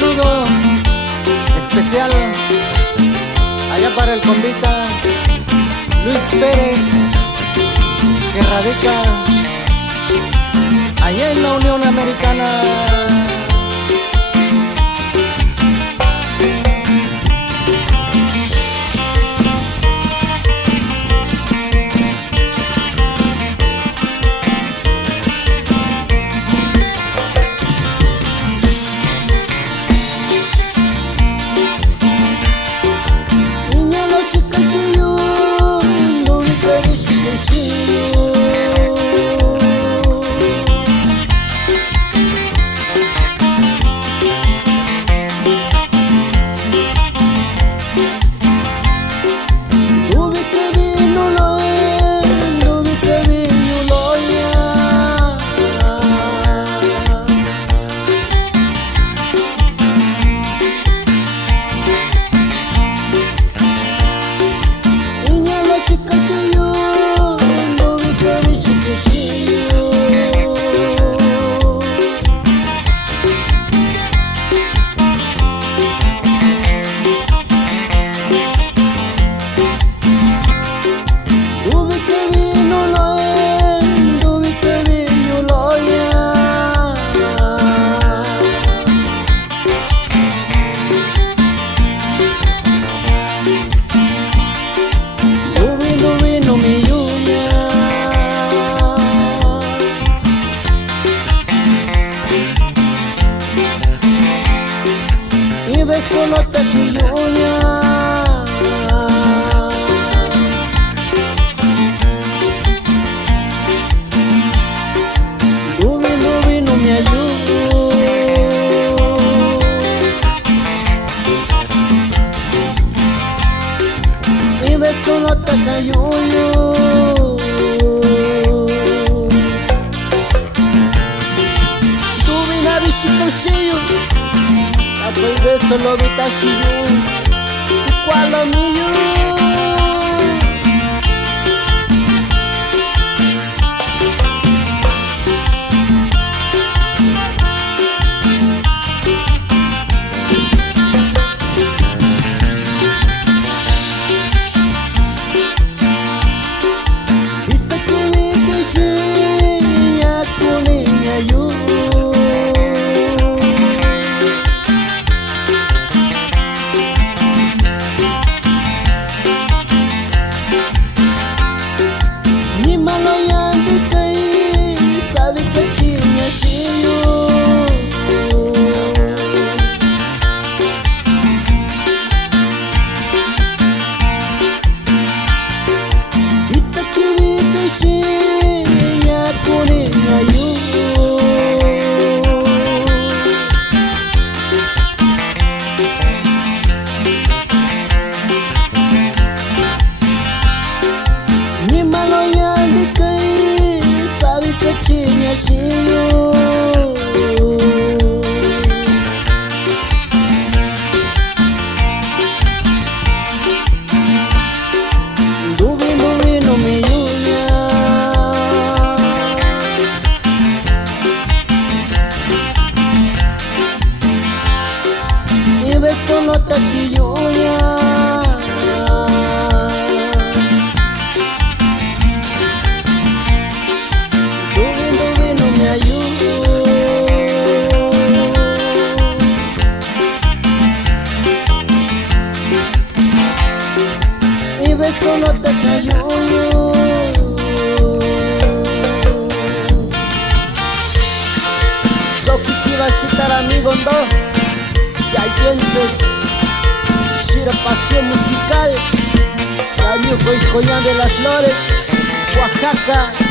saludo especial allá para el convita Luis Pérez, que radica allá en la Unión Americana. Solo te suyuña Dubi, dubi, no me ayudo Y ves solo te sayuyo Dubi, nabi, shikoshiyo Baby, solo vita shiyu Igual a mío Dice que vi que sí Niña con niña yo Dubi, dubi, no me yuña Y ves solo te suyuña Eso no te sayuyo Soki kiba shitara mi gondo Yayenses Shira pasión musical Caño Coyán de las Flores Oaxaca